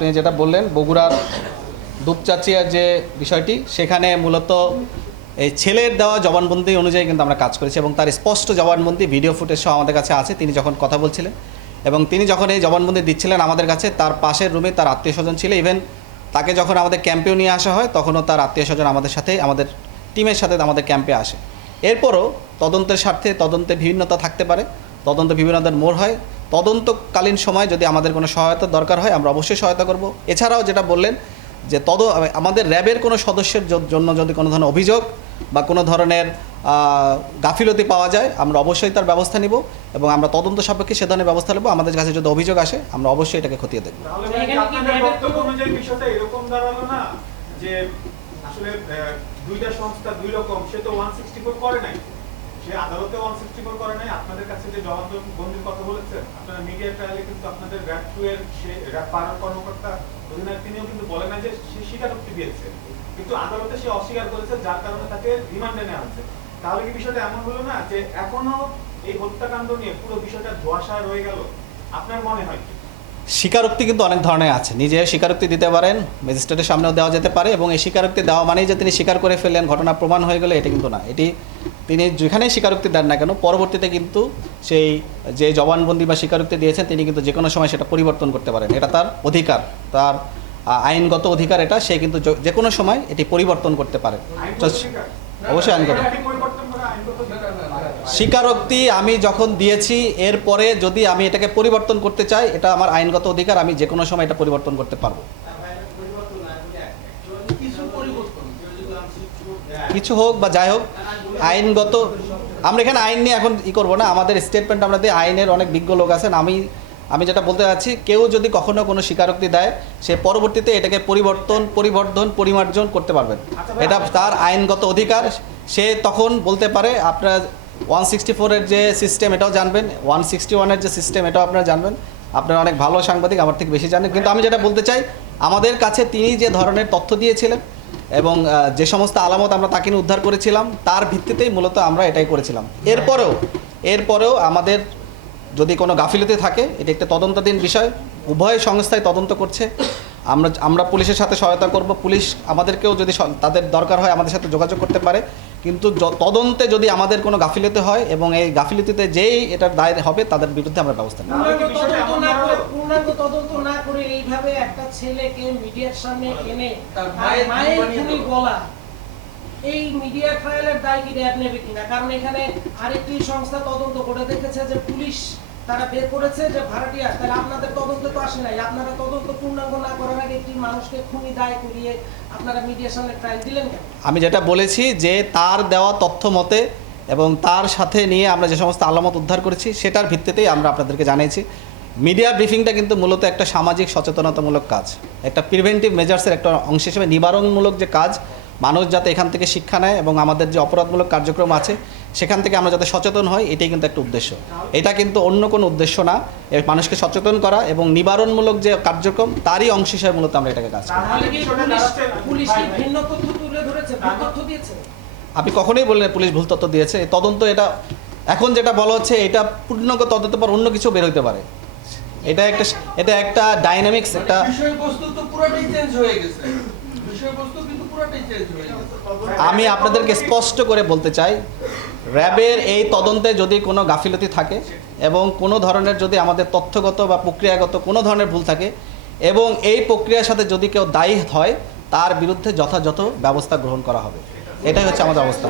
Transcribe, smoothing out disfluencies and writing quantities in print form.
আপনি যেটা বললেন বগুড়ার দুপচাচিয়ার যে বিষয়টি, সেখানে মূলত এই ছেলের দেওয়া জবানবন্দি অনুযায়ী কিন্তু আমরা কাজ করেছি এবং তার স্পষ্ট জবানবন্দি ভিডিও ফুটেজ সহ আমাদের কাছে আছে। তিনি যখন কথা বলছিলেন এবং তিনি যখন এই জবানবন্দি দিচ্ছিলেন আমাদের কাছে, তার পাশের রুমে তার আত্মীয় স্বজন ছিল। ইভেন তাকে যখন আমাদের ক্যাম্পেও নিয়ে আসা হয় তখনও তার আত্মীয় স্বজন আমাদের সাথে, আমাদের টিমের সাথে আমাদের ক্যাম্পে আসে। এরপরও তদন্তের স্বার্থে তদন্তে বিভিন্নতা থাকতে পারে, তদন্ত বিভিন্নতার মোড় হয়। তদন্তকালীন সময় যদি আমাদের কোনো সহায়তার দরকার হয় আমরা অবশ্যই সহায়তা করব। এছাড়াও যেটা বললেন যে আমাদের র্যাবের কোনো সদস্যের জন্য যদি কোনো ধরনের অভিযোগ বা কোনো ধরনের গাফিলতি পাওয়া যায় আমরা অবশ্যই তার ব্যবস্থা নিব এবং আমরা তদন্ত সাপেক্ষে সে ধরনের ব্যবস্থা নেব। আমাদের কাছে যদি অভিযোগ আসে আমরা অবশ্যই এটাকে খতিয়ে দেখব। দুইটা সংস্থা দুই রকম, সে তো 164 করে নাই, সে আদালতে 164 করে নাই। আপনাদের কাছে যে জবানবন্দির কথা বলেছেন, আপনারা মিডিয়া ট্রায়ালে কিন্তু আপনাদের র্যাব 2 এর সে র্যাব পাড়ার কর্মকর্তা অধিনায়ক তিনিও কিন্তু বলে না যে সে স্বীকারোক্তি দিয়েছে, কিন্তু আদালতে সে অস্বীকার করেছে, যার কারণে তাকে রিমান্ডে নেওয়া হয়েছে। তাহলে কি বিষয়টা এমন হলো না যে এখনো এই হত্যাকাণ্ড নিয়ে পুরো বিষয়টা ধোঁয়াশা রয়ে গেল? আপনার মনে হয় কি? স্বীকারোক্তি কিন্তু অনেক ধরনের আছে। নিজে স্বীকারোক্তি দিতে পারেন, ম্যাজিস্ট্রেটের সামনেও দেওয়া যেতে পারে এবং এই স্বীকারোক্তি দেওয়া মানেই যে তিনি স্বীকার করে ফেললেন, ঘটনা প্রমাণ হয়ে গেলে এটা কিন্তু না। এটি তিনি যেখানেই স্বীকারোক্তি দেন না কেন পরবর্তীতে কিন্তু সেই যে জবানবন্দি বা স্বীকারোক্তি দিয়েছেন তিনি কিন্তু যে কোনো সময় সেটা পরিবর্তন করতে পারেন। এটা তার অধিকার, তার আইনগত অধিকার এটা। সে কিন্তু যে কোনো সময় এটি পরিবর্তন করতে পারে। অবশ্যই আইনগত স্বীকারোক্তি আমি যখন দিয়েছি এরপরে যদি আমি এটাকে পরিবর্তন করতে চাই, এটা আমার আইনগত অধিকার, আমি যে কোনো সময় এটা পরিবর্তন করতে পারবো। কিছু হোক বা যাই হোক আইনগত, আমরা এখানে আইন নিয়ে এখন করবো না। আমাদের স্টেটমেন্ট আমরা দিই, আইনের অনেক বিজ্ঞ লোক আছেন। আমি যেটা বলতে চাচ্ছি, কেউ যদি কখনো কোনো স্বীকারোক্তি দেয় সে পরবর্তীতে এটাকে পরিমার্জন করতে পারবেন। এটা তার আইনগত অধিকার। সে তখন বলতে পারে আপনারা 164-এর যে সিস্টেম এটাও জানবেন, 161-এর যে সিস্টেম এটাও আপনারা জানবেন। আপনারা অনেক ভালো সাংবাদিক, আমার থেকে বেশি জানেন। কিন্তু আমি যেটা বলতে চাই, আমাদের কাছে তিনি যে ধরনের তথ্য দিয়েছিলেন এবং যে সমস্ত আলামত আমরা তাকে উদ্ধার করেছিলাম তার ভিত্তিতেই মূলত আমরা এটাই করেছিলাম। এরপরেও আমাদের যদি কোনো গাফিলতি থাকে এটা একটা তদন্তাধীন বিষয়, উভয় সংস্থায় তদন্ত করছে। আমরা পুলিশের সাথে সহায়তা করব। পুলিশ আমাদেরকেও যদি তাদের দরকার হয় আমাদের সাথে যোগাযোগ করতে পারে। কিন্তু তদন্তে যদি আমাদের কোনো গাফিলতি হয় এবং এই গাফিলতিতে যেই এটার দায় হবে তাদের বিরুদ্ধে আমরা ব্যবস্থা নেব। পূর্ণাঙ্গ তদন্ত না করে এইভাবে একটা ছেলেকে মিডিয়ার সামনে এনে মায়ের খুনি বলা, এই মিডিয়া ট্রায়ালের দায় কি র্যাব নেবে কিনা? কারণ এখানে আরেকটি সংস্থা তদন্ত করে দেখেছে যে পুলিশ তারা বের করেছে যে ভাড়াটিয়া। তাহলে আপনাদের তদন্ত তো আসে নাই, আপনারা তদন্ত পূর্ণাঙ্গ না করার আগে একটি মানুষকে খুনি দায় করিয়ে আপনারা মিডিয়ার সামনে ট্রায়াল দিলেন কেন? আমি যেটা বলেছি যে তার দেওয়া তথ্য মতে এবং তার সাথে নিয়ে আমরা যে সমস্ত আলামত উদ্ধার করেছি সেটার ভিত্তিতেই আমরা আপনাদেরকে জানিয়েছি। মিডিয়া ব্রিফিংটা কিন্তু মূলত একটা সামাজিক সচেতনতামূলক কাজ, একটা প্রিভেন্টিভ মেজার্সের একটা অংশ হিসেবে নিবারণমূলক যে কাজ, মানুষ যাতে এখান থেকে শিক্ষা নেয় এবং আমাদের যে অপরাধমূলক কার্যক্রম আছে সেখান থেকে আমরা যাতে সচেতন হই, এটাই কিন্তু একটা উদ্দেশ্য। এটা কিন্তু অন্য কোনো উদ্দেশ্য না। মানুষকে সচেতন করা এবং নিবারণমূলক যে কার্যক্রম তারই অংশ হিসেবে মূলত আমরা এটাকে কাজ করি। আপনি কখনোই বললেন পুলিশ ভুল তথ্য দিয়েছে। তদন্ত এটা এখন যেটা বলা হচ্ছে এটা পূর্ণাঙ্গ তদন্ত পর অন্য কিছু বের হইতে পারে। এটা একটা ডাইনামিক্স, একটা বিষয়বস্তু তো পুরোটাই চেঞ্জ হয়ে গেছে। বিষয়বস্তু কিন্তু পুরোটাই চেঞ্জ হয়ে গেছে। আমি আপনাদেরকে স্পষ্ট করে বলতে চাই, র্যাবের এই তদন্তে যদি কোনো গাফিলতি থাকে এবং কোনো ধরনের যদি আমাদের তথ্যগত বা প্রক্রিয়াগত কোনো ধরনের ভুল থাকে এবং এই প্রক্রিয়ার সাথে যদি কেউ দায়ী হয় তার বিরুদ্ধে যথাযথ ব্যবস্থা গ্রহণ করা হবে। এটাই হচ্ছে আমাদের অবস্থা।